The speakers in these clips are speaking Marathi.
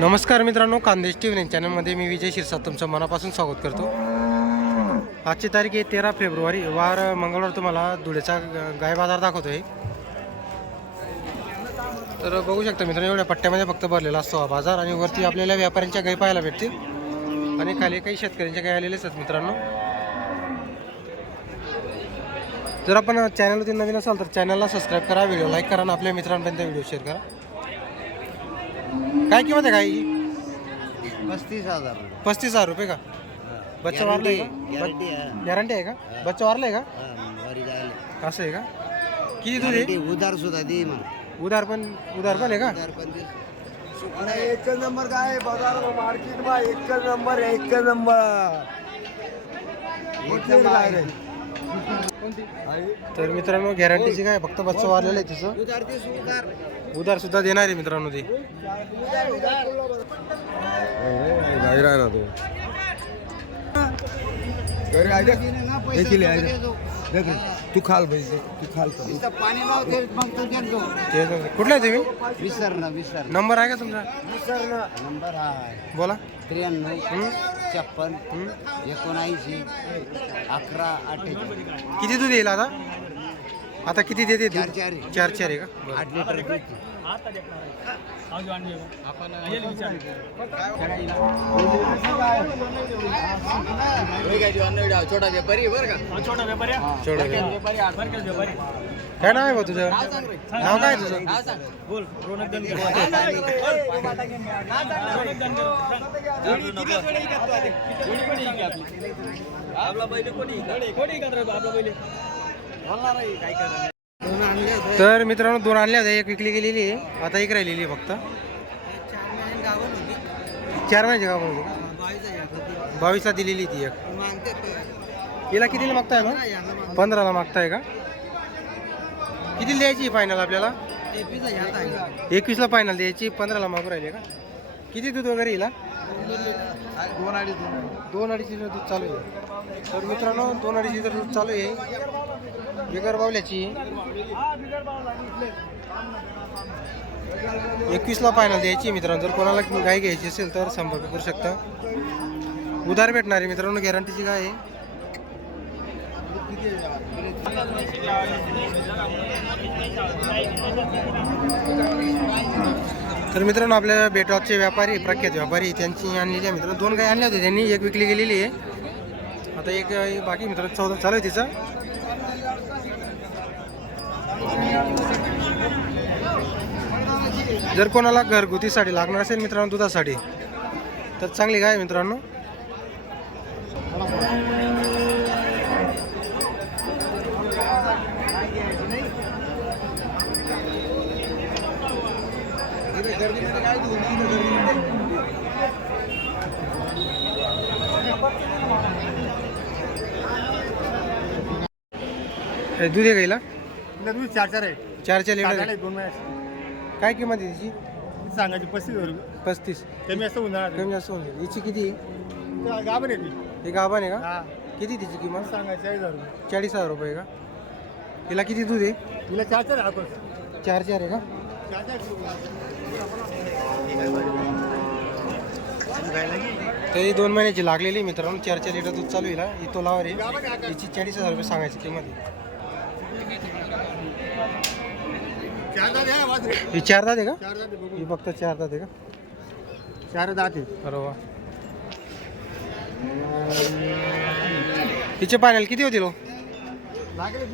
नमस्कार मित्रांनो खानदेश टी व्ही चॅनलमध्ये मी विजय शिरसाट तुमचं मनापासून स्वागत करतो. आजची तारीख आहे तेरा फेब्रुवारी. वार मंगळवार तुम्हाला धुळेचा गाय बाजार दाखवतोय. तर बघू शकता मित्रांनो एवढ्या पट्ट्यामध्ये फक्त भरलेला असतो हा बाजार आणि वरती आपल्याला व्यापाऱ्यांच्या गाय पाहायला भेटतील. आणि खाली काही शेतकऱ्यांच्या गाय आलेल्या आहेत मित्रांनो. जर आपण चॅनलवरती नवीन असाल तर चॅनलला सबस्क्राईब करा व्हिडिओ लाईक करा आणि आपल्या मित्रांपर्यंत व्हिडिओ शेअर करा. काय किंमत आहे गायची पस्तीस हजार. पस्तीस हजार रुपये का? बच्चा वारलाय का? गॅरंटी आहे. गॅरंटी आहे का? बच्चा वारलाय का? हा, वरी जायला. असं आहे का? किती दूध आहे? उधार सुद्धा दे मला. उधार पण उधार पण आहे का? उधार पण दे. अरे एक नंबर काय बाजार मार्केट में एक नंबर एक नंबर. एक नंबर आहे. तर मित्रांनो गॅरंटीची काय? फक्त बच्चा वारलेलं आहे तिचं. उधार दे उधार. उधार सुद्धा देणार आहे मित्रांनो ते. गाई राहिला तो. तू खाल पाहिजे तू खाल पाहिजे कुठला आहे तुम्ही विसर ना विसर. नंबर आहे का तुमचा? नंबर हा आहे. बोला. त्र्याण्णव छप्पन एकोणऐंशी अकरा अठ्ठेचाळीस. किती दूध येईल आता? आता किती देते दूध? चार चार आहे. चार चार आहे का? आठ लिटर दूध. छोटा व्यापारी बरं का छोटा व्यापारी. काय नाव आहे बा तुझं? नाव काय आहे तुझं? आपली पहिले कोणी? कोणी इकत रे आपला पहिले दोन आणले होते तर मित्रांनो दोन आणल्या होत्या एक विकली गेलेली आहे. आता एक राहिलेली आहे फक्त. चार महिने गावन होती. महिन्याची का होती. बावीसला दिलेली ती एक. हिला कितीला मागताय मग? पंधराला मागताय का? किती द्यायची फायनल आपल्याला? एकवीसला फायनल द्यायची पंधराला मागू राहिले का? किती दूध वगैरे हिला? दोन अडीच दोन. अडीच लिटर दूध चालू आहे. तर मित्रांनो दोन अडीच लिटर दूध चालू आहे. बिगर बावल्याची. एकवीसला फायनल द्यायची मित्रांनो. जर कोणाला गाय घ्यायची असेल तर संपर्क करू शकता. उधार भेटणार आहे मित्रांनो गॅरंटीची गाय आहे. तर मित्रांनो आपल्या बेटॉपचे व्यापारी प्रख्यात व्यापारी त्यांची आणलेली आहे मित्रांनो. दोन गाय आणल्या होत्या त्यांनी एक विकली गेलेली आहे. आता एक बाकी मित्रांनो चौदा चालू आहे तिचं. जर कोणाला घरगुतीसाठी लागणार असेल मित्रांनो दुधासाठी तर चांगली गाय मित्रांनो. दूध आहे गाईला चार चार आहे. चार चार लिटर आहे. दोन महिन्याची काय किंमत आहे तिची? सांगायची पस्तीस हजार रुपये. पस्तीस. कमी असं उन्हाळ्यात कमी जास्त होऊन जाईल. हिची किती आहे? गाभण येते ही गाभण आहे का? हा. किती तिची किंमत? सांगायची चाळीस हजार रुपये. चाळीस हजार रुपये का? हिला किती दूध आहे? तुला चार चार आहे आपण चार चार आहे का? तर दोन महिन्याची लागलेली मित्रांनो. चार चार लिटर दूध चालू हिला. ही तो लावर आहे हिची चाळीस हजार रुपये सांगायची किंमत. ही चार दात का? ही फक्त चार दात का? चार दात वा. हिचे पायनल किती होतील हो? लागले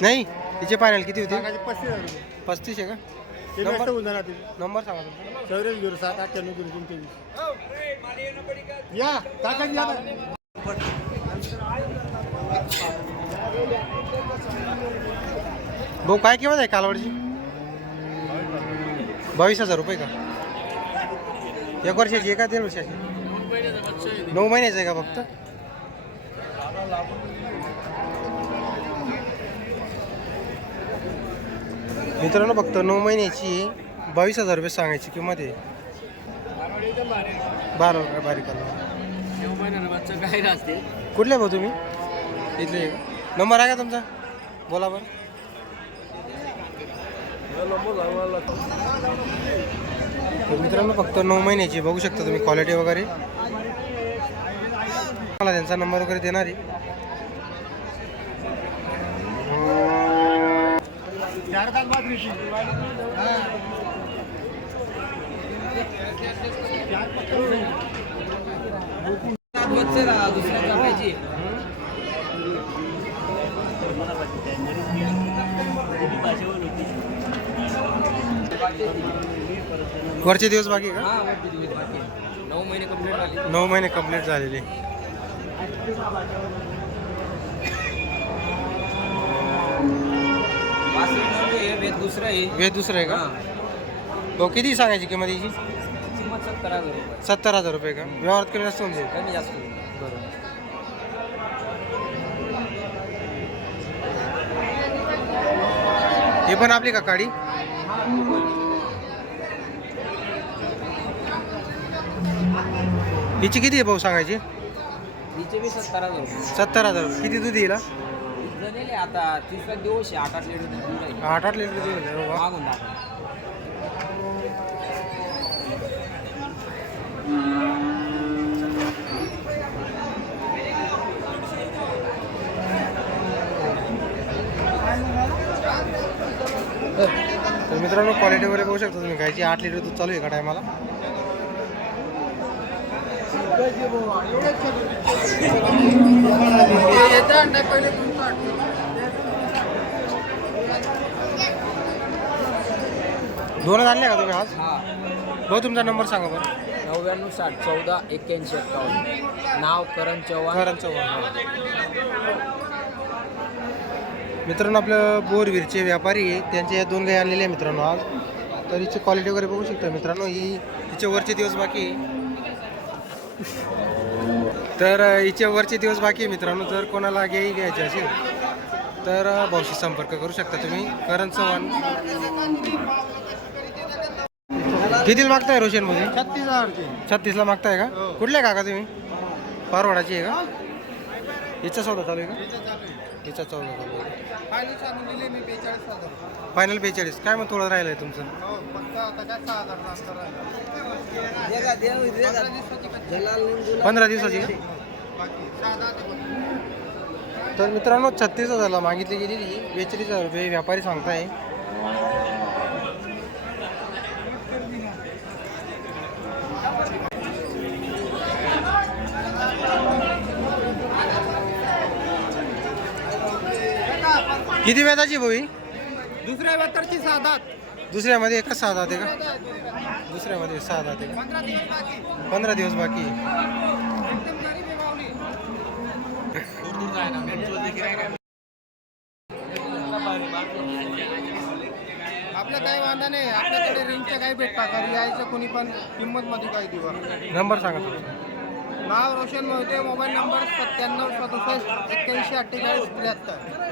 नाही हिचे पायनल किती होते? सांगायचे पस्तीस हजार रुपये. पस्तीस आहे का? ते नंबर? जास्त उन्हाळ्यात आहे. नंबर सांगा तुमचा. चौऱ्याऐंशी झिरो सात अठ्ठ्याण्णव झिरो तीन तेवीस. या ना. भाऊ काय किंमत आहे कालवडची? बावीस हजार रुपये का? एक वर्षाची आहे का दीड वर्षाची? नऊ महिन्याचं आहे का फक्त? मित्रांनो फक्त नऊ महिन्याची बावीस हजार रुपये सांगायची किंमत आहे. बारा रुपये बारीक आलं. कुठले भाऊ तुम्ही? इथले. नंबर आहे का तुमचा? बोला बरं. मित्रांनो फक्त नऊ महिन्याची बघू शकता तुम्ही क्वालिटी वगैरे. मला त्यांचा नंबर वगैरे देणार आहे. दुसऱ्या कापायची वरचे दिवस बाकी आहे हा बाकी नऊ महिने कंप्लीट झाले. का नऊ महिने कंप्लीट झालेले. दुसरं आहे वेद दुसरं आहे का? भाऊ किती सांगायची किंमत याची? किंमत सत्तर हजार रुपये. सत्तर हजार रुपये का? व्यवहारात कमी जास्त होऊन जाईल. कमी जास्त होईल. हे पण आपली का काडी? हिची किती आहे भाऊ सांगायची? हिचे बी सत्तर हजार सत्तर हजार. किती दूध येईल जणेले आता तिसरा दिवस आहे आठ आठ लिटर दूध राहील. आठ आठ लिटर दूध वा. मागून दाखवा तर मित्रांनो क्वालिटी वगैरे बघू शकता तुम्ही. गायची आठ लिटर दूध चालू आहे का टायमाला? दोनच आणले का तुम्ही आज? हा. भाऊ तुमचा नंबर सांगा बरं. नव्याण्णव साठ चौदा एक्क्याऐंशी एक्कावन्न. नाव करण चव्हाण. करण चव्हाण मित्रांनो आपलं बोरवीरचे व्यापारी आहे. त्यांचे या दोन गाय आणलेले आहे मित्रांनो आज. तर हिची क्वालिटी वगैरे बघू शकता मित्रांनो. ही हिचे वरचे दिवस बाकी आहे. तर हिचे वरचे दिवस बाकी आहे मित्रांनो. जर कोणाला गाई घ्यायची असेल तर भाऊशी संपर्क करू शकता तुम्ही. करण चव्हाण. कितीला मागताय रोशनमध्ये छत्तीस हजारची छत्तीसला मागताय का? हो. कुठल्या काका तुम्ही? पारवाडाची आहे का? हिचा सौदा चालू आहे का? हिचा चौदा चालू आहे फायनल सांगून दिले मी बेचाळीस काय मग थोडं राहिलं आहे तुमचं? हो. पंधरा दिवसाची. तर मित्रांनो छत्तीस हजारला मागितली गेलेली. बेचाळीस हजार रुपये व्यापारी सांगताय. किती वेदाची ही दुसऱ्या वेतरची सहा दात दुसऱ्यामध्ये एका सहा दात आहे का? दुसऱ्यामध्ये सहा दात आहे का? पंधरा दिवस बाकी. दिवस. आपलं काही वांधा नाही. आपल्याकडे रिंगच्या काही भेटतात घरी यायचं कोणी पण किंमत मध्ये काही दिवा नंबर सांगा नाव रोशन मोहिते मोबाईल नंबर सत्त्याण्णव सदुसष्ट एक्क्याऐंशी अठ्ठेचाळीस त्र्याहत्तर.